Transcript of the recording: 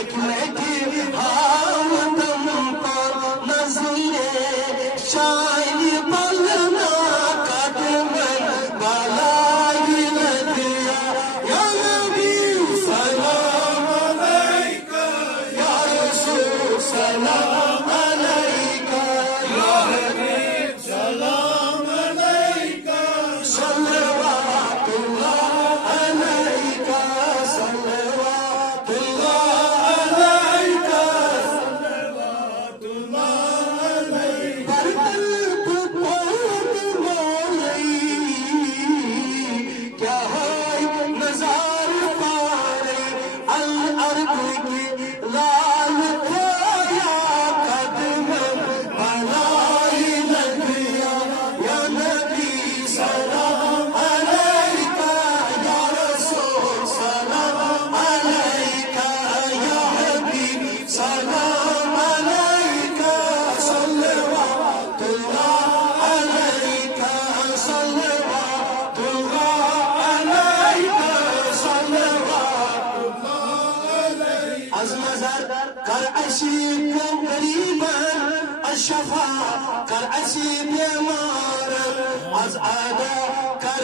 اکلٹی ہاوتم پر نظرے شاعری بلنا قدمن بالائی ندیا یا نبی سلام علیکہ یا رسول سلام علیکہ یا حبیب سلام علیکہ صلوات اللہ علیکہ صلوات اللہ علیکہ صلوات اللہ علیکہ برقلب پوت مولی کیا ہے نظار پارے الارض کی لال کھایا قدم بلائی ندیا یا نبی سلام علیکہ یا رسول سلام علیکہ یا حبیب سلام علیکہ صلوات اللہ علیکہ صلوات اللہ علیکہ صلوات اللہ علیکہ از نظر کر عشیق قریبا الشفا کر عشیق بیمار از ادا کر